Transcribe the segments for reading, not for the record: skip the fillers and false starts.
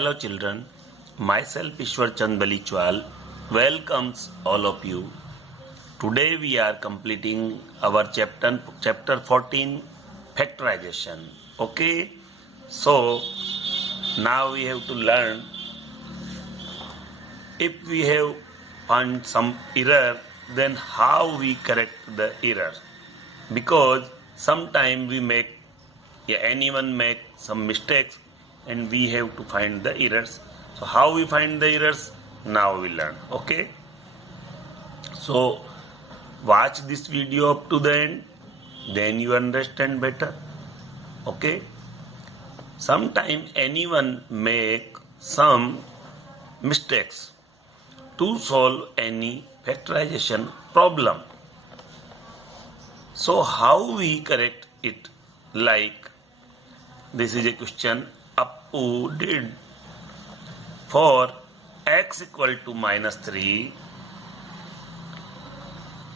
Hello children, myself Ishwar Chand Balichwal welcomes all of you. Today we are completing our chapter 14 factorization. Okay, so now we have to learn if we have found some error, then how we correct the error, because sometimes anyone make some mistakes and we have to find the errors. So how we find the errors, now we learn. Okay, so watch this video up to the end, then you understand better. Okay, sometimes anyone make some mistakes to solve any factorization problem. So how we correct it? Like this is a question Appu did. For x equal to minus 3,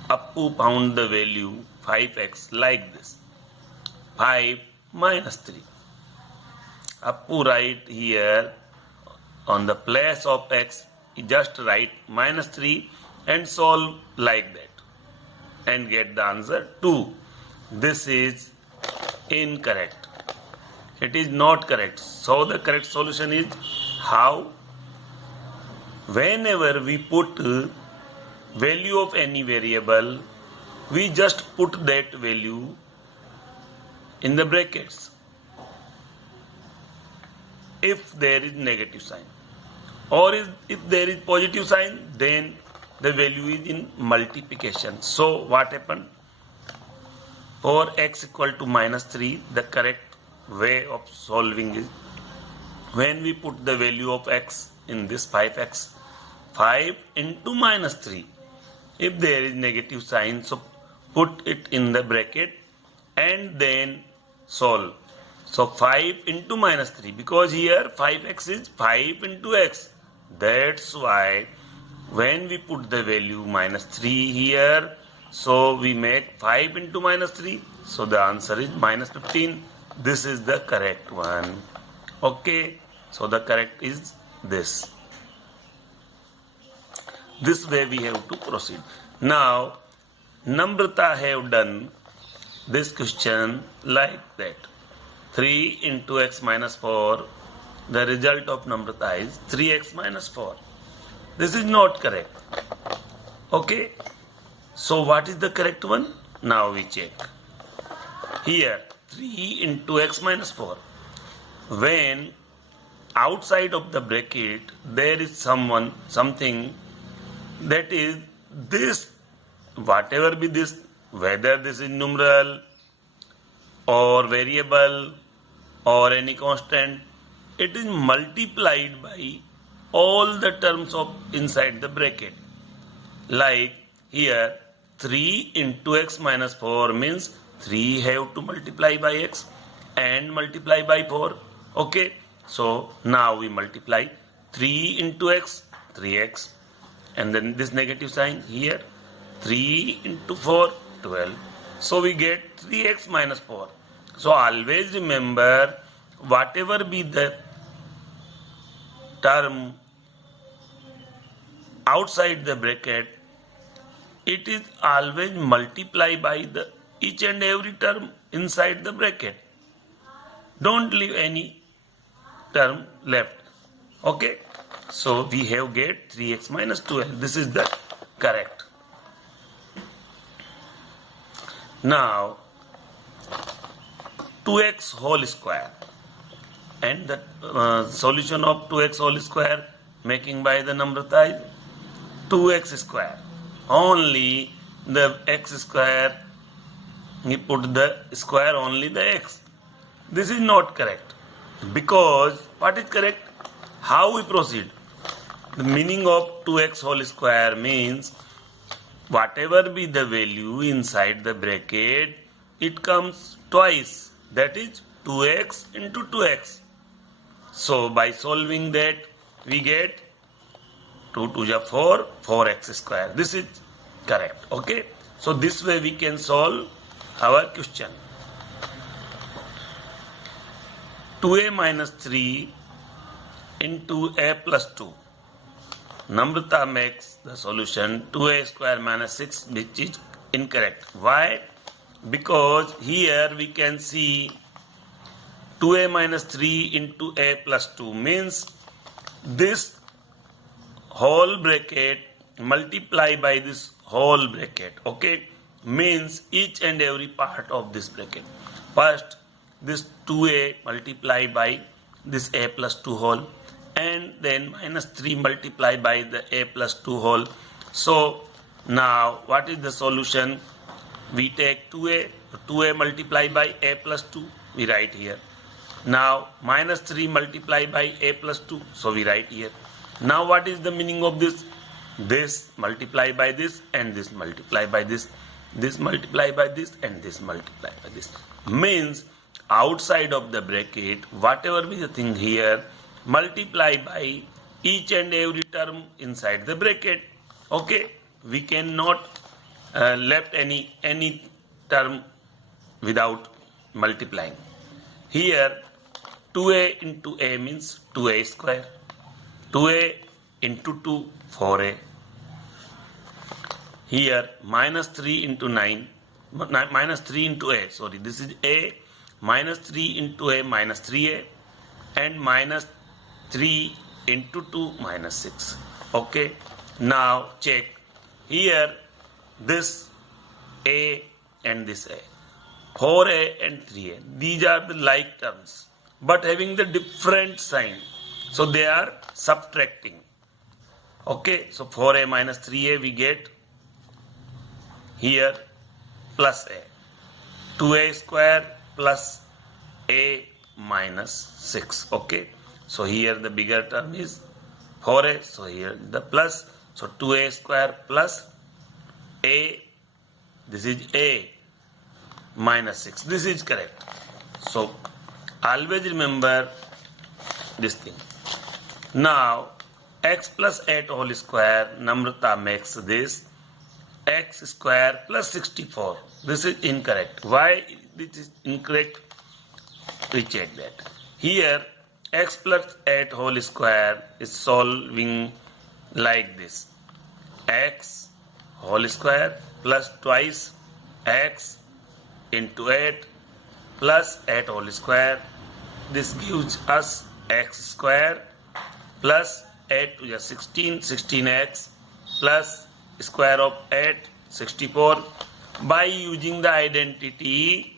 Appu found the value 5x like this. 5 minus 3. Appu write here on the place of x, just write minus 3 and solve like that and get the answer 2. This is incorrect. It is not correct. So the correct solution is how? Whenever we put value of any variable, we just put that value in the brackets if there is negative sign, or if there is positive sign, then the value is in multiplication. So what happened? For x equal to minus 3, the correct way of solving is when we put the value of x in this 5x, 5 into minus 3. If there is negative sign, so put it in the bracket and then solve. So 5 into minus 3, because here 5x is 5 into x. That's why when we put the value minus 3 here, so we make 5 into minus 3. So the answer is minus 15. This is the correct one. Okay, so the correct is this. This way we have to proceed. Now, Namrata have done this question like that. 3 into x minus 4. The result of Namrata is 3x minus 4. This is not correct. Okay, so what is the correct one? Now we check. Here, 3 into x minus 4. When outside of the bracket there is something that is this, whatever be this, whether this is numeral or variable or any constant, it is multiplied by all the terms of inside the bracket. Like here 3 into x minus 4 means 3 have to multiply by x and multiply by 4. Okay, so now we multiply 3 into x, 3x, and then this negative sign here, 3 into 4, 12. So we get 3x minus 4. So always remember, whatever be the term outside the bracket, it is always multiplied by the each and every term inside the bracket. Don't leave any term left. Okay, so we have get 3x minus 12. This is the correct. Now 2x whole square, and the solution of 2x whole square making by the Namrata is 2x square. Only the x square, he put the square only the x. This is not correct, because what is correct? How we proceed? The meaning of 2x whole square means whatever be the value inside the bracket, it comes twice. That is 2x into 2x. So by solving that, we get 2 to the 4, 4x square. This is correct. Okay, so this way we can solve our question. 2a minus 3 into a plus 2. Namrata makes the solution 2a square minus 6, which is incorrect. Why? Because here we can see 2a minus 3 into a plus 2 means this whole bracket multiply by this whole bracket. Okay, means each and every part of this bracket. First, this 2a multiply by this a plus 2 whole, and then minus 3 multiply by the a plus 2 whole. So now what is the solution? We take 2a multiply by a plus 2, we write here. Now minus 3 multiply by a plus 2, so we write here. Now what is the meaning of this? This multiply by this and this multiply by this. This multiply by this and this multiply by this. Means outside of the bracket, whatever be the thing here, multiply by each and every term inside the bracket. Okay, we cannot left any term without multiplying. Here 2a into a means 2a square. 2a into 2, 4a. Here minus 3 into 9, minus 3 into a, sorry, this is a, minus 3 into a minus 3a, and minus 3 into 2 minus 6. Okay, now check here this a and this a, 4a and 3a, these are the like terms but having the different sign, so they are subtracting. Okay, so 4a minus 3a we get here plus a, 2a square plus a minus 6. Okay, so here the bigger term is 4a, so here the plus, so 2a square plus a, this is a minus 6, this is correct. So always remember this thing. Now x plus 8 whole square, Namrata makes this x square plus 64. This is incorrect. Why this is incorrect? We check that. Here x plus 8 whole square is solving like this. X whole square plus twice x into 8 plus 8 whole square. This gives us x square plus 8 to the 16, 16x plus square of 8, 64. By using the identity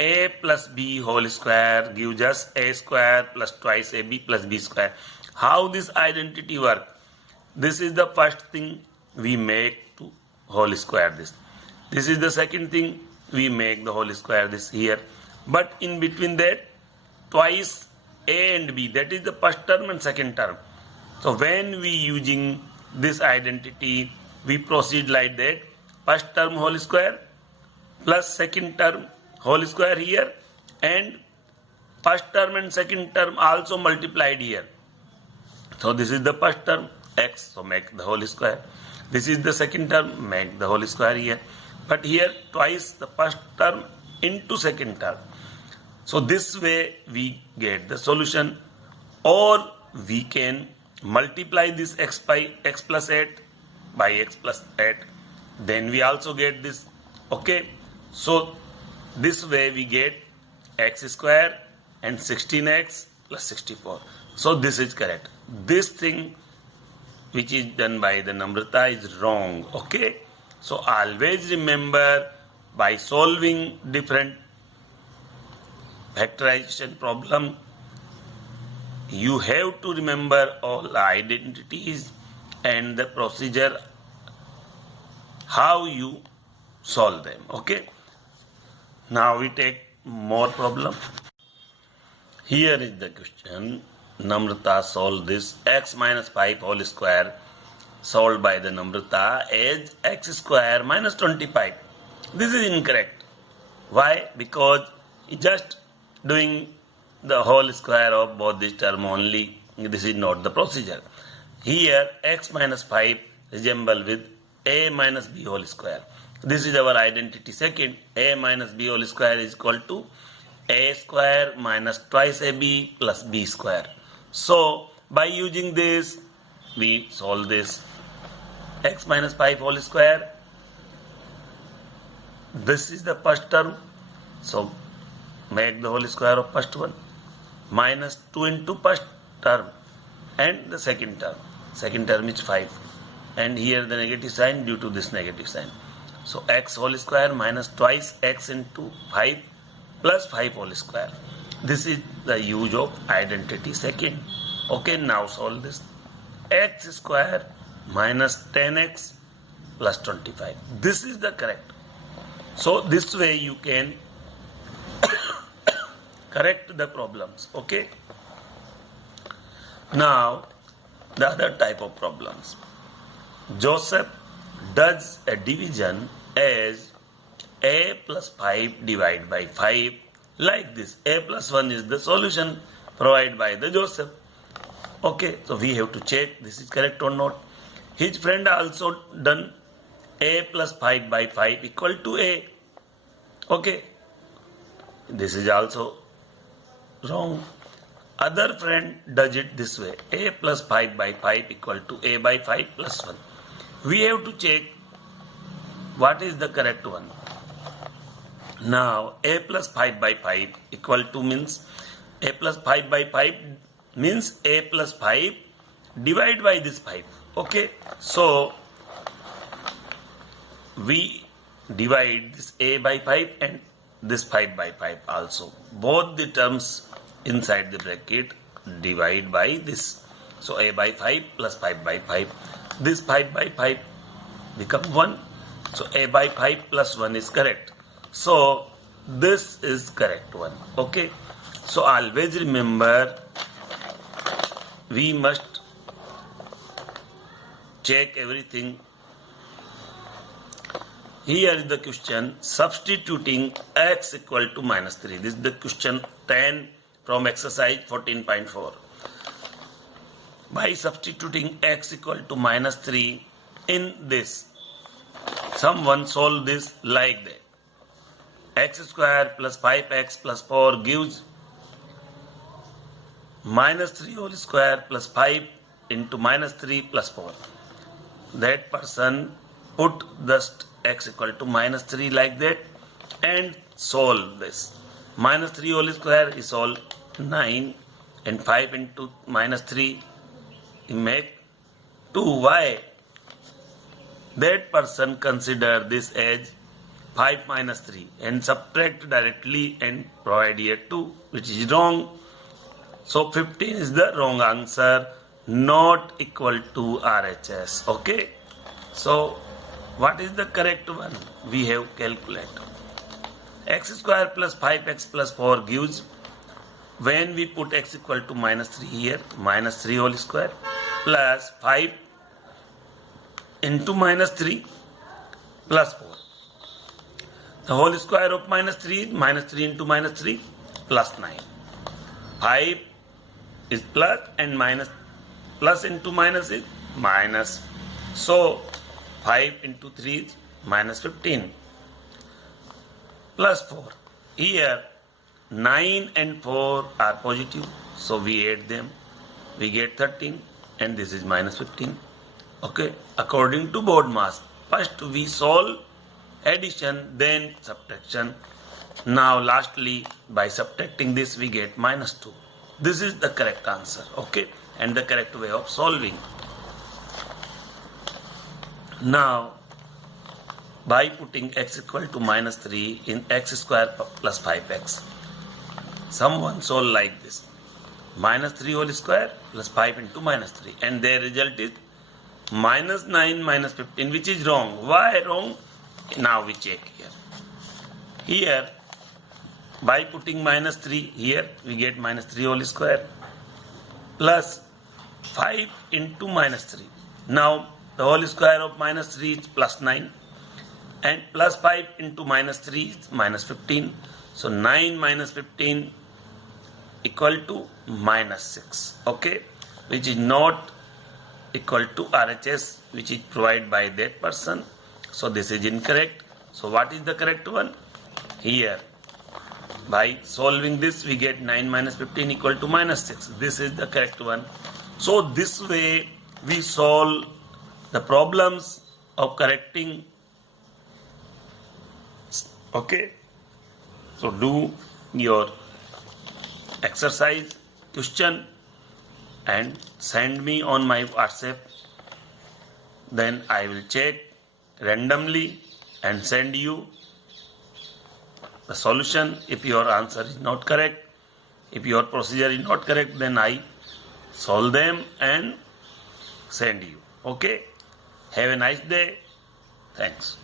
a plus b whole square gives us a square plus twice ab plus b square. How this identity work? This is the first thing we make to whole square this. This is the second thing we make the whole square this here. But in between that twice a and b, that is the first term and second term. So when we using this identity, we proceed like that. First term whole square plus second term whole square here, and first term and second term also multiplied here. So this is the first term x, so make the whole square. This is the second term, make the whole square here. But here twice the first term into second term. So this way we get the solution, or we can multiply this x by x plus 8 by x plus 8, then we also get this. Okay, so this way we get x square and 16x plus 64. So this is correct. This thing which is done by the Namrata is wrong. Okay, so always remember, by solving different factorization problem, you have to remember all the identities and the procedure, how you solve them. Okay, now we take more problem. Here is the question. Namrata solved this x minus 5 whole square solved by the Namrata as x square minus 25. This is incorrect. Why? Because just doing the whole square of both this term only, this is not the procedure. Here x minus 5 resemble with a minus b whole square. This is our identity. Second, a minus b whole square is equal to a square minus twice ab plus b square. So By using this, we solve this. X minus 5 whole square. This is the first term. So make the whole square of first one. Minus 2 into first term and the second term. Second term is 5. And here the negative sign due to this negative sign. So x whole square minus twice x into 5 plus 5 whole square. This is the use of identity second. Okay, now solve this. X square minus 10x plus 25. This is the correct. So this way you can correct the problems. Okay. Now the other type of problems. Joseph does a division as a plus 5 divided by 5 like this. A plus 1 is the solution provided by the Joseph. Okay, so we have to check this is correct or not. His friend also done a plus 5 by 5 equal to a. Okay, this is also wrong. Other friend does it this way. A plus 5 by 5 equal to a by 5 plus 1. We have to check what is the correct one. Now a plus 5 by 5 equal to means a plus 5 by 5 means a plus 5 divided by this 5. Okay, so we divide this a by 5 and this 5 by 5 also. Both the terms inside the bracket divide by this. So a by 5 plus 5 by 5. This 5 by 5 become 1. So a by 5 plus 1 is correct. So this is correct one. Okay. So always remember we must check everything. Here is the question substituting x equal to minus 3. This is the question 10 from exercise 14.4. By substituting x equal to minus 3 in this, someone solve this like that. X square plus 5x plus 4 gives minus 3 whole square plus 5 into minus 3 plus 4. That person put the x equal to minus 3 like that and solve this. Minus 3 whole square is all 9 and 5 into minus 3 you make 2. Why? That person consider this as 5 minus 3 and subtract directly and provide here 2, which is wrong. So 15 is the wrong answer, not equal to RHS. Okay. So what is the correct one? We have calculated. X square plus 5x plus 4 gives, when we put x equal to minus 3 here, minus 3 whole square plus 5 into minus 3 plus 4. The whole square of minus 3 is minus 3 into minus 3 plus 9. 5 is plus and minus, plus into minus is minus. So 5 into 3 is minus 15 plus 4. Here 9 and 4 are positive, so we add them, we get 13 and this is minus 15. Okay, according to board mass, first we solve addition, then subtraction. Now lastly by subtracting this we get minus 2. This is the correct answer. Okay, and the correct way of solving. Now by putting x equal to minus 3 in x square plus 5x, someone solve like this. Minus 3 whole square plus 5 into minus 3 and their result is minus 9 minus 15, which is wrong. Why wrong? Now we check here. Here by putting minus 3 here we get minus 3 whole square plus 5 into minus 3. Now the whole square of minus 3 is plus 9 and plus 5 into minus 3 is minus 15. So 9 minus 15 equal to minus 6. Okay, which is not equal to RHS, which is provided by that person. So this is incorrect. So what is the correct one? Here by solving this we get 9 minus 15 equal to minus 6. This is the correct one. So this way we solve the problems of correcting. Okay, so do your exercise question and send me on my WhatsApp. Then I will check randomly and send you the solution. If your answer is not correct, if your procedure is not correct, then I solve them and send you. Okay, have a nice day. Thanks.